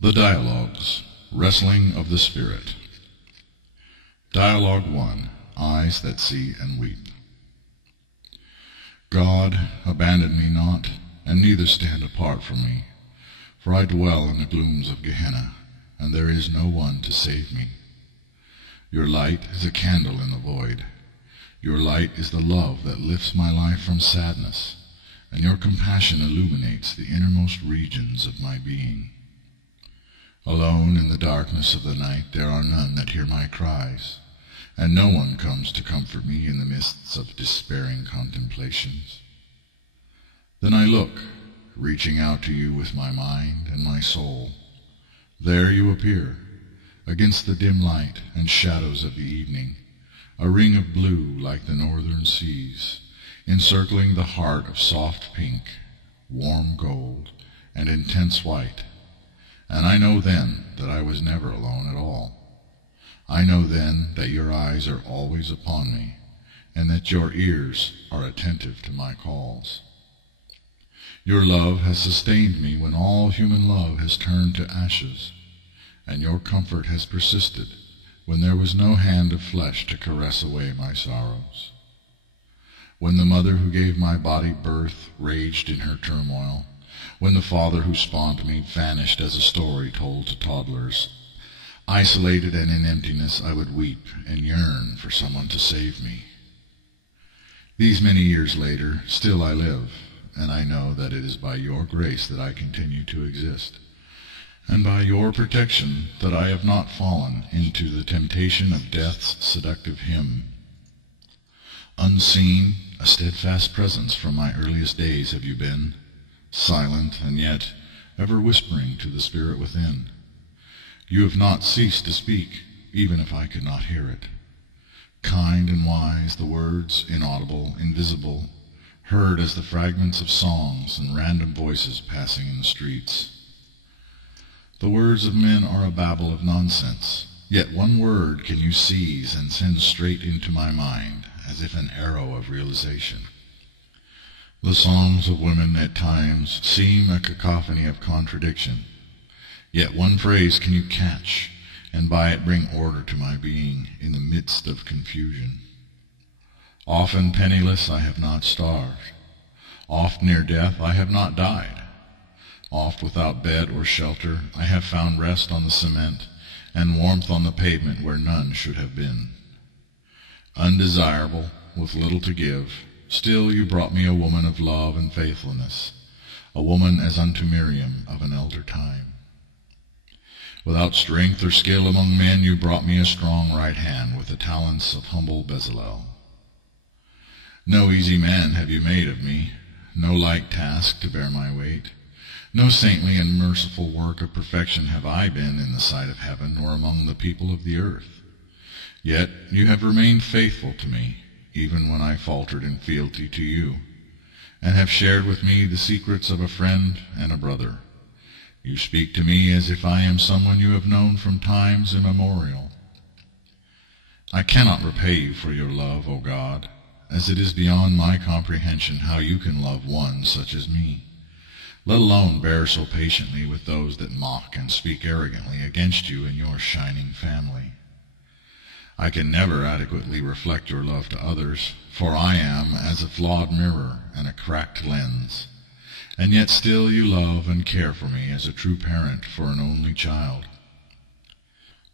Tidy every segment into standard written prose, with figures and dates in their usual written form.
The Dialogues, Wrestling of the Spirit. Dialogue 1, Eyes that See and Weep. God, abandon me not, and neither stand apart from me, for I dwell in the glooms of Gehenna, and there is no one to save me. Your light is a candle in the void. Your light is the love that lifts my life from sadness, and your compassion illuminates the innermost regions of my being. Alone in the darkness of the night there are none that hear my cries, and no one comes to comfort me in the mists of despairing contemplations. Then I look, reaching out to you with my mind and my soul. There you appear, against the dim light and shadows of the evening, a ring of blue like the northern seas, encircling the heart of soft pink, warm gold, and intense white. And I know then that I was never alone at all. I know then that your eyes are always upon me, and that your ears are attentive to my calls. Your love has sustained me when all human love has turned to ashes, and your comfort has persisted when there was no hand of flesh to caress away my sorrows. When the mother who gave my body birth raged in her turmoil, when the father who spawned me vanished as a story told to toddlers, isolated and in emptiness, I would weep and yearn for someone to save me. These many years later, still I live, and I know that it is by your grace that I continue to exist, and by your protection that I have not fallen into the temptation of death's seductive hymn. Unseen, a steadfast presence from my earliest days have you been, silent and yet ever whispering to the spirit within. You have not ceased to speak, even if I could not hear it. Kind and wise, the words, inaudible, invisible, heard as the fragments of songs and random voices passing in the streets. The words of men are a babble of nonsense, yet one word can you seize and send straight into my mind, as if an arrow of realization. The songs of women at times seem a cacophony of contradiction, yet one phrase can you catch, and by it bring order to my being in the midst of confusion. Often penniless I have not starved. Oft near death I have not died. Oft without bed or shelter I have found rest on the cement, and warmth on the pavement where none should have been. Undesirable, with little to give, still you brought me a woman of love and faithfulness, a woman as unto Miriam of an elder time. Without strength or skill among men, you brought me a strong right hand with the talents of humble Bezalel. No easy man have you made of me, no light task to bear my weight. No saintly and merciful work of perfection have I been in the sight of heaven or among the people of the earth. Yet you have remained faithful to me, even when I faltered in fealty to you, and have shared with me the secrets of a friend and a brother. You speak to me as if I am someone you have known from times immemorial. I cannot repay you for your love, O God, as it is beyond my comprehension how you can love one such as me, let alone bear so patiently with those that mock and speak arrogantly against you and your shining family. I can never adequately reflect your love to others, for I am as a flawed mirror and a cracked lens, and yet still you love and care for me as a true parent for an only child.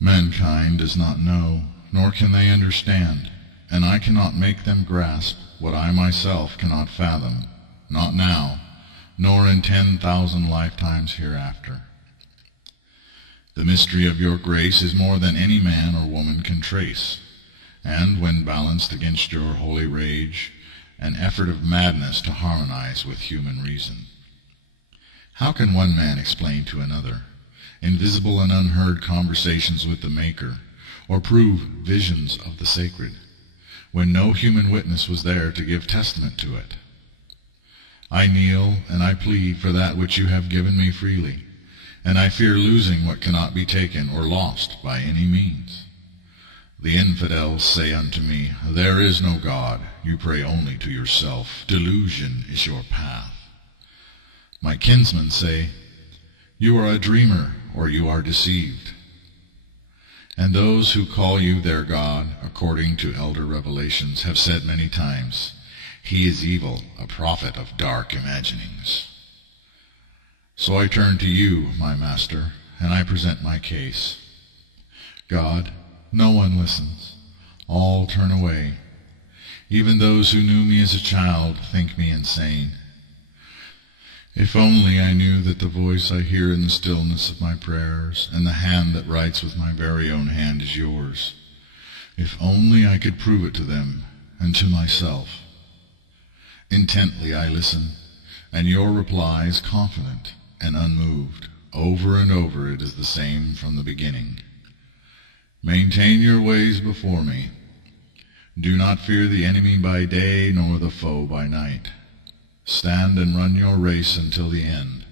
Mankind does not know, nor can they understand, and I cannot make them grasp what I myself cannot fathom, not now, nor in 10,000 lifetimes hereafter. The mystery of your grace is more than any man or woman can trace, and when balanced against your holy rage, an effort of madness to harmonize with human reason. How can one man explain to another invisible and unheard conversations with the Maker, or prove visions of the sacred, when no human witness was there to give testament to it? I kneel and I plead for that which you have given me freely, and I fear losing what cannot be taken or lost by any means. The infidels say unto me, there is no God, you pray only to yourself, delusion is your path. My kinsmen say, You are a dreamer, or you are deceived. And those who call you their God, according to elder revelations, have said many times, he is evil, a prophet of dark imaginings. So I turn to you, my master, and I present my case. God, no one listens. All turn away. Even those who knew me as a child think me insane. If only I knew that the voice I hear in the stillness of my prayers and the hand that writes with my very own hand is yours. If only I could prove it to them and to myself. Intently I listen, and your reply is confident and unmoved. Over and over it is the same from the beginning. Maintain your ways before me. Do not fear the enemy by day, nor the foe by night. Stand and run your race until the end,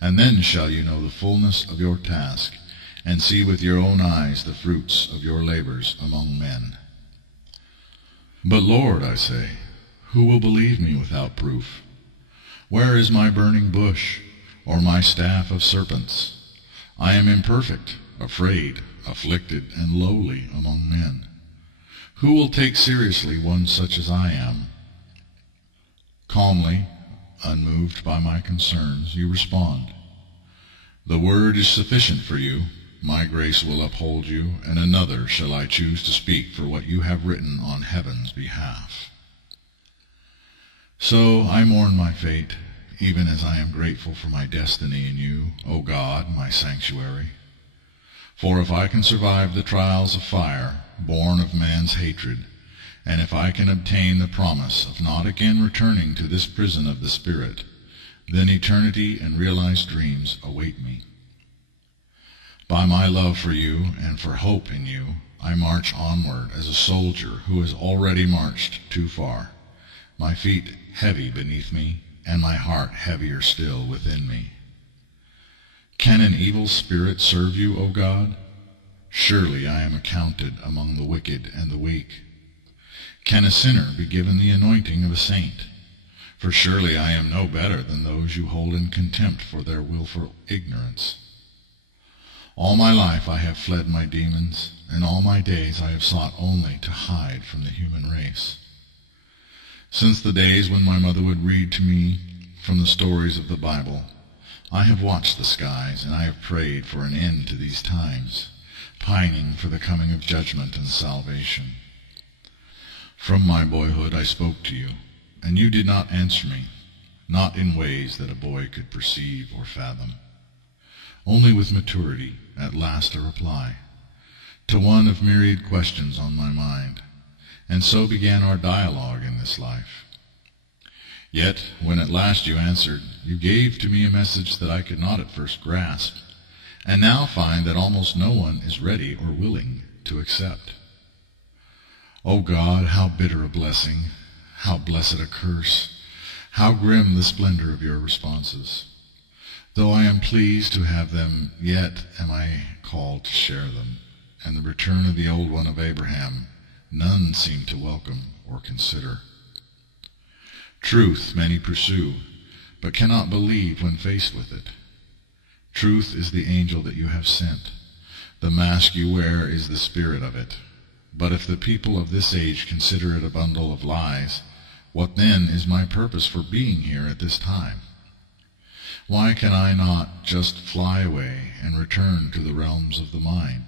and then shall you know the fullness of your task, and see with your own eyes the fruits of your labors among men. But Lord, I say, who will believe me without proof? Where is my burning bush, or my staff of serpents? I am imperfect, afraid, afflicted, and lowly among men. Who will take seriously one such as I am? Calmly, unmoved by my concerns, you respond. The word is sufficient for you. My grace will uphold you, and another shall I choose to speak for what you have written on heaven's behalf. So I mourn my fate, even as I am grateful for my destiny in you, O God, my sanctuary. For if I can survive the trials of fire, born of man's hatred, and if I can obtain the promise of not again returning to this prison of the Spirit, then eternity and realized dreams await me. By my love for you and for hope in you, I march onward as a soldier who has already marched too far, my feet heavy beneath me, and my heart heavier still within me. Can an evil spirit serve you, O God? Surely I am accounted among the wicked and the weak. Can a sinner be given the anointing of a saint? For surely I am no better than those you hold in contempt for their willful ignorance. All my life I have fled my demons, and all my days I have sought only to hide from the human race. Since the days when my mother would read to me from the stories of the Bible, I have watched the skies, and I have prayed for an end to these times, pining for the coming of judgment and salvation. From my boyhood I spoke to you, and you did not answer me, not in ways that a boy could perceive or fathom. Only with maturity, at last a reply, to one of myriad questions on my mind, and so began our dialogue in this life. Yet, when at last you answered, you gave to me a message that I could not at first grasp, and now find that almost no one is ready or willing to accept. O God, how bitter a blessing, how blessed a curse, how grim the splendor of your responses. Though I am pleased to have them, yet am I called to share them, and the return of the old one of Abraham none seem to welcome or consider. Truth many pursue, but cannot believe when faced with it. Truth is the angel that you have sent. The mask you wear is the spirit of it. But if the people of this age consider it a bundle of lies, what then is my purpose for being here at this time? Why can I not just fly away and return to the realms of the mind?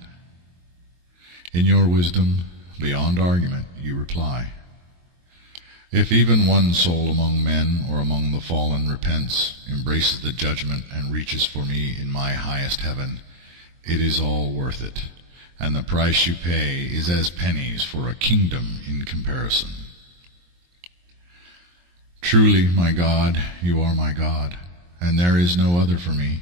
In your wisdom, beyond argument, you reply. If even one soul among men or among the fallen repents, embraces the judgment, and reaches for me in my highest heaven, it is all worth it, and the price you pay is as pennies for a kingdom in comparison. Truly, my God, you are my God, and there is no other for me,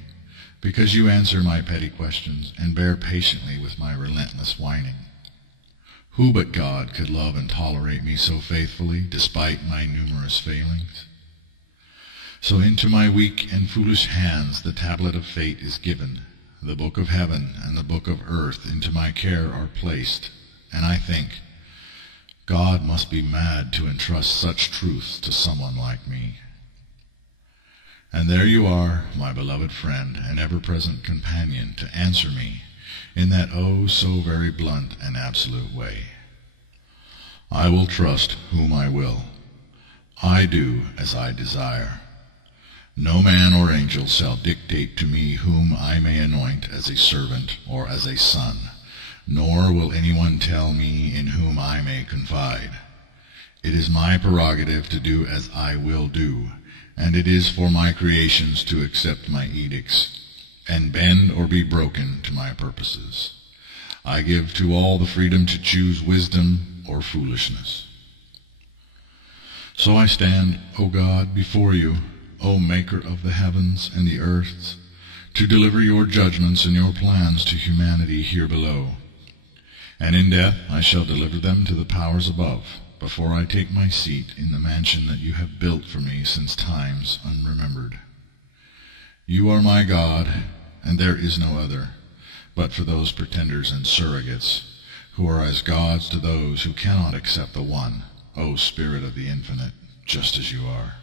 because you answer my petty questions and bear patiently with my relentless whining. Who but God could love and tolerate me so faithfully, despite my numerous failings? So into my weak and foolish hands the tablet of fate is given. The book of heaven and the book of earth into my care are placed, and I think, God must be mad to entrust such truths to someone like me. And there you are, my beloved friend and ever-present companion, to answer me in that oh so very blunt and absolute way. I will trust whom I will. I do as I desire. No man or angel shall dictate to me whom I may anoint as a servant or as a son, nor will anyone tell me in whom I may confide. It is my prerogative to do as I will do, and it is for my creations to accept my edicts, and bend or be broken to my purposes. I give to all the freedom to choose wisdom or foolishness. So I stand, O God, before you, O Maker of the heavens and the earths, to deliver your judgments and your plans to humanity here below. And in death I shall deliver them to the powers above, before I take my seat in the mansion that you have built for me since times unremembered. You are my God, and there is no other, but for those pretenders and surrogates, who are as gods to those who cannot accept the one, O Spirit of the Infinite, just as you are.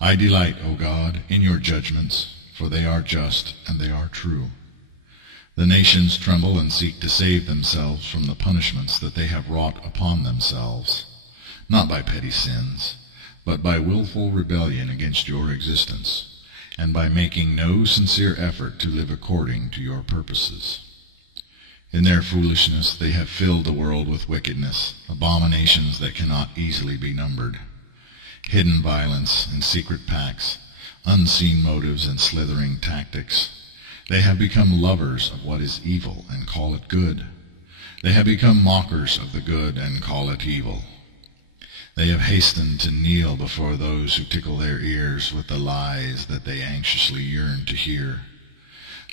I delight, O God, in your judgments, for they are just and they are true. The nations tremble and seek to save themselves from the punishments that they have wrought upon themselves, not by petty sins, but by willful rebellion against your existence, and by making no sincere effort to live according to your purposes. In their foolishness they have filled the world with wickedness, abominations that cannot easily be numbered, hidden violence and secret pacts, unseen motives and slithering tactics. They have become lovers of what is evil and call it good. They have become mockers of the good and call it evil. They have hastened to kneel before those who tickle their ears with the lies that they anxiously yearn to hear.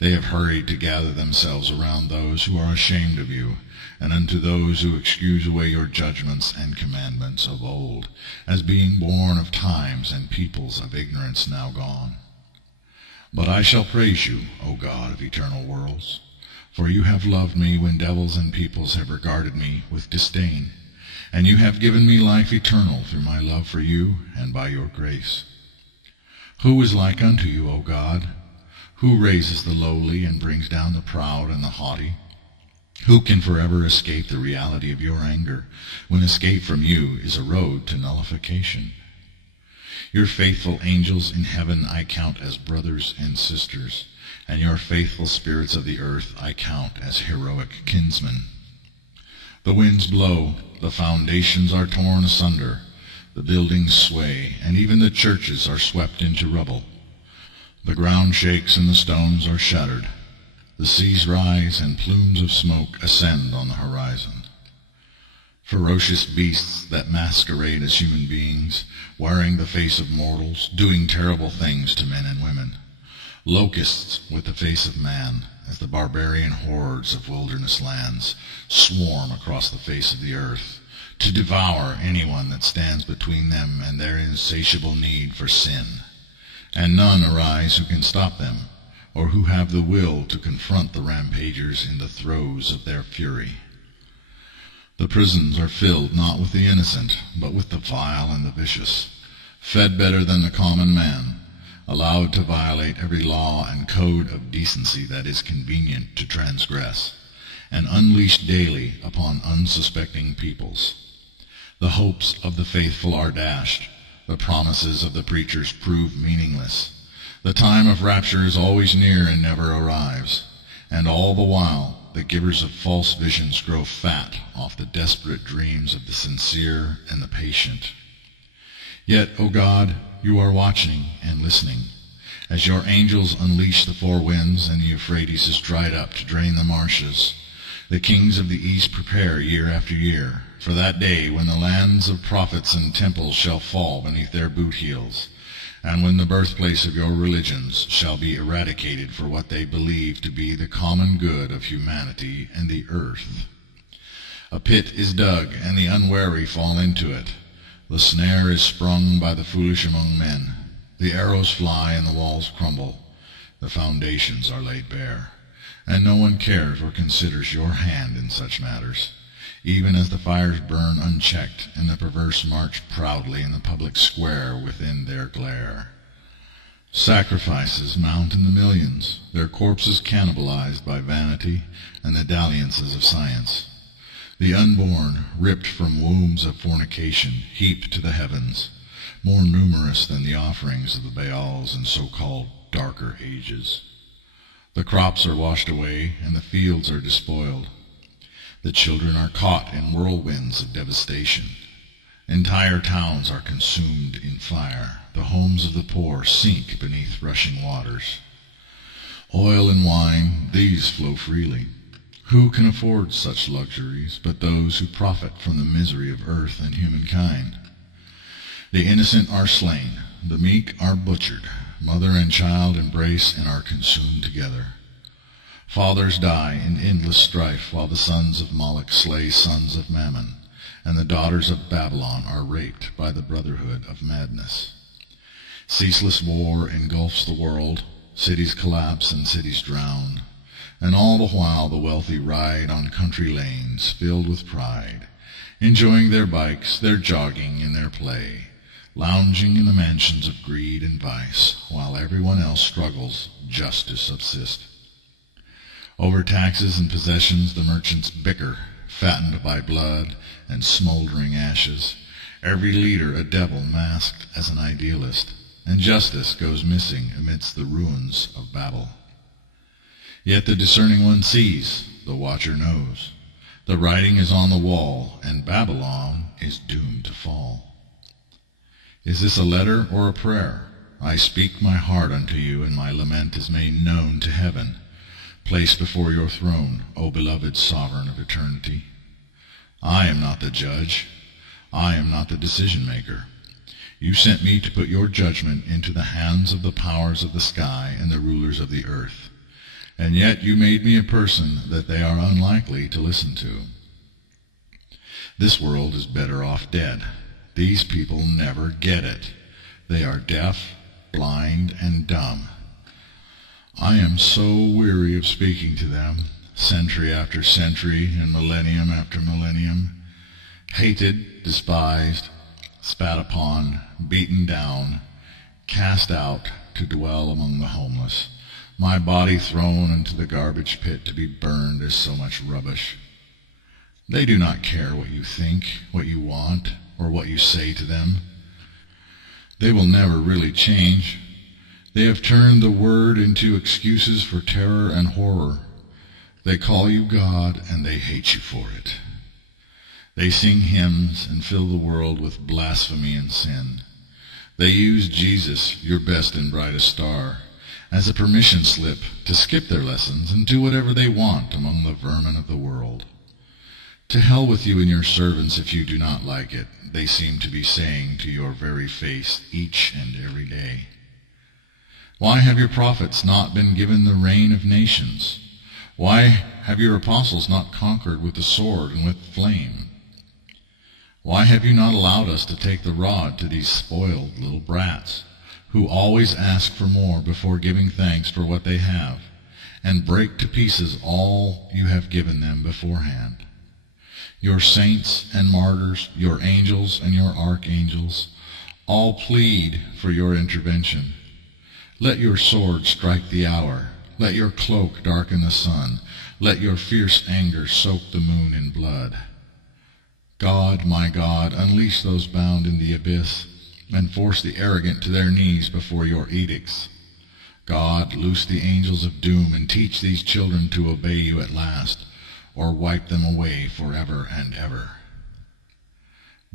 They have hurried to gather themselves around those who are ashamed of you, and unto those who excuse away your judgments and commandments of old, as being born of times and peoples of ignorance now gone. But I shall praise you, O God of eternal worlds, for you have loved me when devils and peoples have regarded me with disdain, and you have given me life eternal through my love for you and by your grace. Who is like unto you, O God? Who raises the lowly and brings down the proud and the haughty? Who can forever escape the reality of your anger, when escape from you is a road to nullification? Your faithful angels in heaven I count as brothers and sisters, and your faithful spirits of the earth I count as heroic kinsmen. The winds blow, the foundations are torn asunder, the buildings sway, and even the churches are swept into rubble. The ground shakes and the stones are shattered. The seas rise and plumes of smoke ascend on the horizon. Ferocious beasts that masquerade as human beings, wearing the face of mortals, doing terrible things to men and women. Locusts with the face of man, as the barbarian hordes of wilderness lands swarm across the face of the earth, to devour anyone that stands between them and their insatiable need for sin. And none arise who can stop them, or who have the will to confront the rampagers in the throes of their fury. The prisons are filled not with the innocent, but with the vile and the vicious, fed better than the common man, allowed to violate every law and code of decency that is convenient to transgress, and unleashed daily upon unsuspecting peoples. The hopes of the faithful are dashed, the promises of the preachers prove meaningless. The time of rapture is always near and never arrives, and all the while the givers of false visions grow fat off the desperate dreams of the sincere and the patient. Yet, O God, you are watching and listening, as your angels unleash the four winds and the Euphrates is dried up to drain the marshes. The kings of the east prepare year after year for that day when the lands of prophets and temples shall fall beneath their boot heels, and when the birthplace of your religions shall be eradicated for what they believe to be the common good of humanity and the earth. A pit is dug, and the unwary fall into it. The snare is sprung by the foolish among men. The arrows fly and the walls crumble. The foundations are laid bare, and no one cares or considers your hand in such matters, even as the fires burn unchecked and the perverse march proudly in the public square within their glare. Sacrifices mount in the millions, their corpses cannibalized by vanity and the dalliances of science. The unborn, ripped from wombs of fornication, heap to the heavens, more numerous than the offerings of the Baals in so-called darker ages. The crops are washed away, and the fields are despoiled. The children are caught in whirlwinds of devastation. Entire towns are consumed in fire. The homes of the poor sink beneath rushing waters. Oil and wine, these flow freely. Who can afford such luxuries but those who profit from the misery of earth and humankind? The innocent are slain, the meek are butchered, mother and child embrace and are consumed together. Fathers die in endless strife while the sons of Moloch slay sons of Mammon, and the daughters of Babylon are raped by the brotherhood of madness. Ceaseless war engulfs the world, cities collapse and cities drown, and all the while the wealthy ride on country lanes filled with pride, enjoying their bikes, their jogging, and their play, lounging in the mansions of greed and vice, while everyone else struggles just to subsist. Over taxes and possessions the merchants bicker, fattened by blood and smoldering ashes, every leader a devil masked as an idealist, and justice goes missing amidst the ruins of Babel. Yet the discerning one sees, the watcher knows. The writing is on the wall, and Babylon is doomed to fall. Is this a letter or a prayer? I speak my heart unto you, and my lament is made known to heaven, placed before your throne, O beloved sovereign of eternity. I am not the judge. I am not the decision-maker. You sent me to put your judgment into the hands of the powers of the sky and the rulers of the earth, and yet you made me a person that they are unlikely to listen to. This world is better off dead. These people never get it. They are deaf, blind, and dumb. I am so weary of speaking to them, century after century and millennium after millennium, hated, despised, spat upon, beaten down, cast out to dwell among the homeless, my body thrown into the garbage pit to be burned as so much rubbish. They do not care what you think, what you want, or what you say to them. They will never really change. They have turned the word into excuses for terror and horror. They call you God, and they hate you for it. They sing hymns and fill the world with blasphemy and sin. They use Jesus, your best and brightest star, as a permission slip to skip their lessons and do whatever they want among the vermin of the world. To hell with you and your servants if you do not like it, they seem to be saying to your very face each and every day. Why have your prophets not been given the reign of nations? Why have your apostles not conquered with the sword and with flame? Why have you not allowed us to take the rod to these spoiled little brats, who always ask for more before giving thanks for what they have, and break to pieces all you have given them beforehand? Your saints and martyrs, your angels and your archangels, all plead for your intervention. Let your sword strike the hour. Let your cloak darken the sun. Let your fierce anger soak the moon in blood. God, my God, unleash those bound in the abyss, and force the arrogant to their knees before your edicts. God, loose the angels of doom, and teach these children to obey you at last, or wipe them away forever and ever.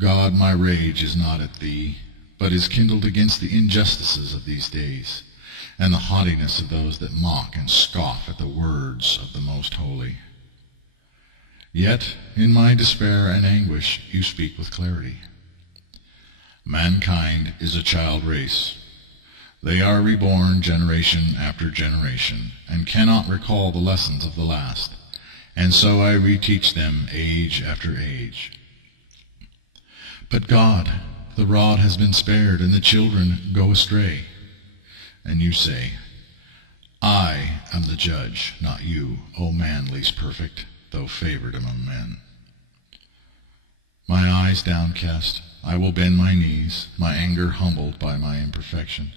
God, my rage is not at thee, but is kindled against the injustices of these days, and the haughtiness of those that mock and scoff at the words of the Most Holy. Yet, in my despair and anguish, you speak with clarity. Mankind is a child race. They are reborn generation after generation, and cannot recall the lessons of the last, and so I reteach them age after age. But God, the rod has been spared, and the children go astray. And you say, I am the judge, not you, O man least perfect, though favored among men. My eyes downcast, I will bend my knees, my anger humbled by my imperfection.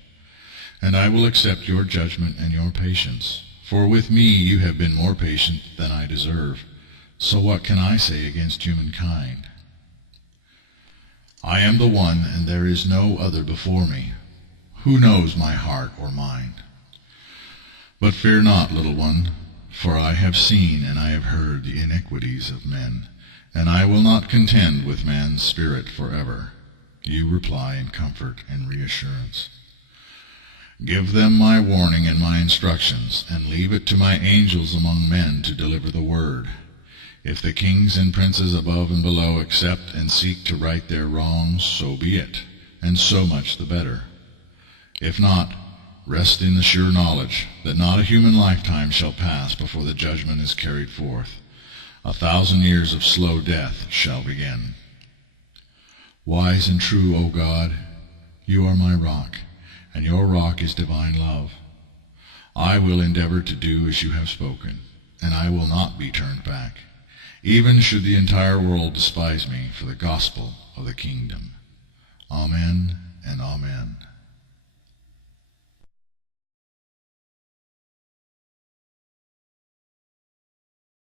And I will accept your judgment and your patience, for with me you have been more patient than I deserve. So what can I say against humankind? I am the one, and there is no other before me. Who knows my heart or mind? But fear not, little one, for I have seen and I have heard the iniquities of men, and I will not contend with man's spirit forever. You reply in comfort and reassurance. Give them my warning and my instructions, and leave it to my angels among men to deliver the word. If the kings and princes above and below accept and seek to right their wrongs, so be it, and so much the better. If not, rest in the sure knowledge that not a human lifetime shall pass before the judgment is carried forth. 1,000 years of slow death shall begin. Wise and true, O God, you are my rock, and your rock is divine love. I will endeavor to do as you have spoken, and I will not be turned back, even should the entire world despise me for the gospel of the kingdom. Amen and amen.